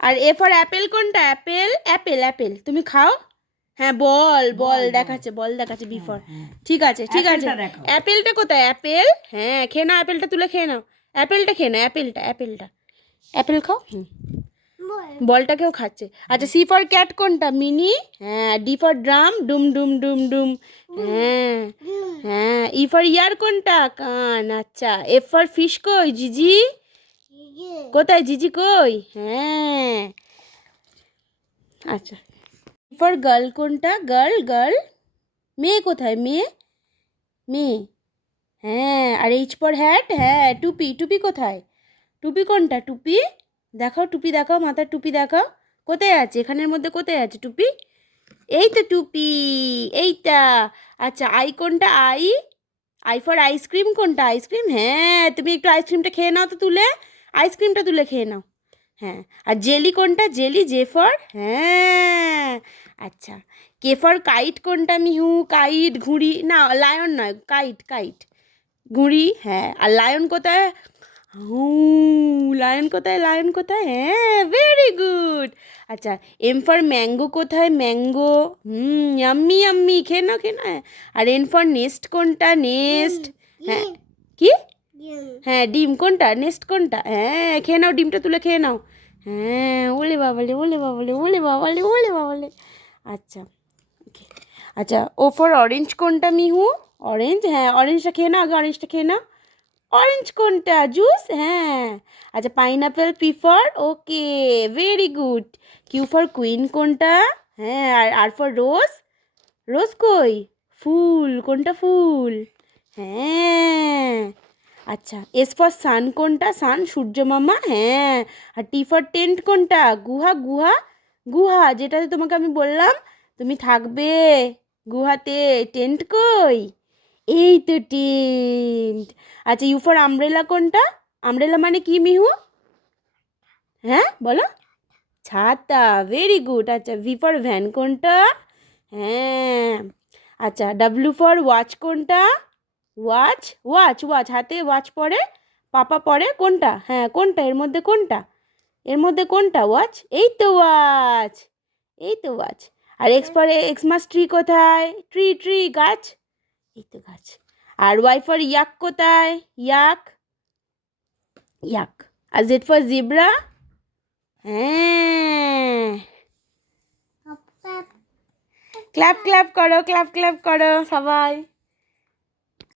R A for Apple কোনটা? Apple Apple Apple তুমি খাও। হ্যাঁ বল বল দেখাচ্ছে, বল দেখাচ্ছে বি ফর। ঠিক আছে ঠিক আছে, অ্যাপেলটা কোথায়? অ্যাপেল, হ্যাঁ খেয়ে নাও অ্যাপেলটা, তুলে খেয়ে নাও অ্যাপেলটা, খেয়ে নাও অ্যাপেলটা, অ্যাপেলটা অ্যাপেল খাও। বলটাকেও খাচ্ছে। আচ্ছা সি ফর ক্যাট কোনটা? মিনি, হ্যাঁ। ডি ফর ড্রাম, ডুম ডুম ডুম ডুম, হ্যাঁ হ্যাঁ। ই ফর ইয়ার কোনটা? কান, আচ্ছা। এফ ফর ফিশ কই? জিজি কোথায়? জিজি কই? হ্যাঁ আচ্ছা। ফর গার্ল কোনটা? গার্ল গার্ল, মেয়ে কোথায়? মেয়ে মেয়ে, হ্যাঁ। আর এইচ ফর হ্যাট, হ্যাঁ। টুপি টুপি কোথায়? টুপি কোনটা? টুপি দেখাও, টুপি দেখাও, মাথার টুপি দেখাও। কোথায় আছে? এখানের মধ্যে কোথায় আছে টুপি? এই তো টুপি, এইটা। আচ্ছা আই কোনটা? আই, আই ফর আইসক্রিম কোনটা? আইসক্রিম, হ্যাঁ। তুমি একটু আইসক্রিমটা খেয়ে নাও তো তুলে, আইসক্রিমটা তুলে খেয়ে নাও, হ্যাঁ। আর জেলি কোনটা? জেলি, জে ফর, হ্যাঁ। আচ্ছা কে ফর কাইট কোনটা? মিহু, কাইট ঘুড়ি, না লায়ন নয়, কাইট কাইট ঘুড়ি, হ্যাঁ। আর লায়ন কোথায়? হু, লায়ন কোথায়? লায়ন কোথায়? হ্যাঁ ভেরি গুড। আচ্ছা এম ফর ম্যাঙ্গো কোথায়? ম্যাঙ্গো, ইয়াম্মি ইয়াম্মি, খেয়ে নাও খেয়ে নাও, হ্যাঁ। আর এন ফর নেস্ট কোনটা? নেস্ট, হ্যাঁ। কি? হ্যাঁ ডিম কোনটা? নেস্ট কোনটা? হ্যাঁ খেয়ে নাও ডিমটা তুলে খেয়ে নাও, হ্যাঁ। ওলে বাবালে ওলে বাবালে ওলে বাবালে ওলে বাবালে। আচ্ছা ওকে। আচ্ছা ও ফর অরেঞ্জ কোনটা? মিহু, অরেঞ্জ, হ্যাঁ। অরেঞ্জটা খেয়ে নাও আগে, অরেঞ্জটা খেয়ে নাও। অরেঞ্জ কোনটা? জুস, হ্যাঁ। আচ্ছা pineapple, P for, okay very good. Q for queen কোনটা? হ্যাঁ। আর ফর রোজ, রোজ কই? ফুল কোনটা? ফুল, হ্যাঁ। আচ্ছা এস ফর সান কোনটা? সান, সূর্য মামা, হ্যাঁ। আর টি ফর টেন্ট কোনটা? গুহা গুহা গুহা, যেটাতে তোমাকে আমি বললাম তুমি থাকবে গুহাতে, টেন্ট কই? এই তো টেন্ট। আচ্ছা ইউ ফর আমব্রেলা কোনটা? আমব্রেলা মানে কি মিহু? হ্যাঁ বলো, ছাতা, ভেরি গুড। আচ্ছা ভি ফর ভ্যান কোনটা? হ্যাঁ। আচ্ছা ডাব্লিউ ফর ওয়াচ কোনটা? ওয়াচ, ওয়াচ ওয়াচ, হাতে ওয়াচ পরে, পাপা পরে কোনটা? হ্যাঁ কোনটা এর মধ্যে? কোনটা এর মধ্যে? কোনটা? ওয়াচ, এই তো ওয়াচ, এই তো ওয়াচ। আর এক্স ফর এক্সমাস ট্রি কোথায়? ট্রি ট্রি, গাছ, এই তো গাছ। আর ওয়াই ফর ইয়াক কোথায়? ইয়াক, ইয়াক। আর জেড ফর জিব্রা, হ্যাঁ। ক্ল্যাপ ক্ল্যাপ করো, ক্ল্যাপ ক্ল্যাপ করো সবাই।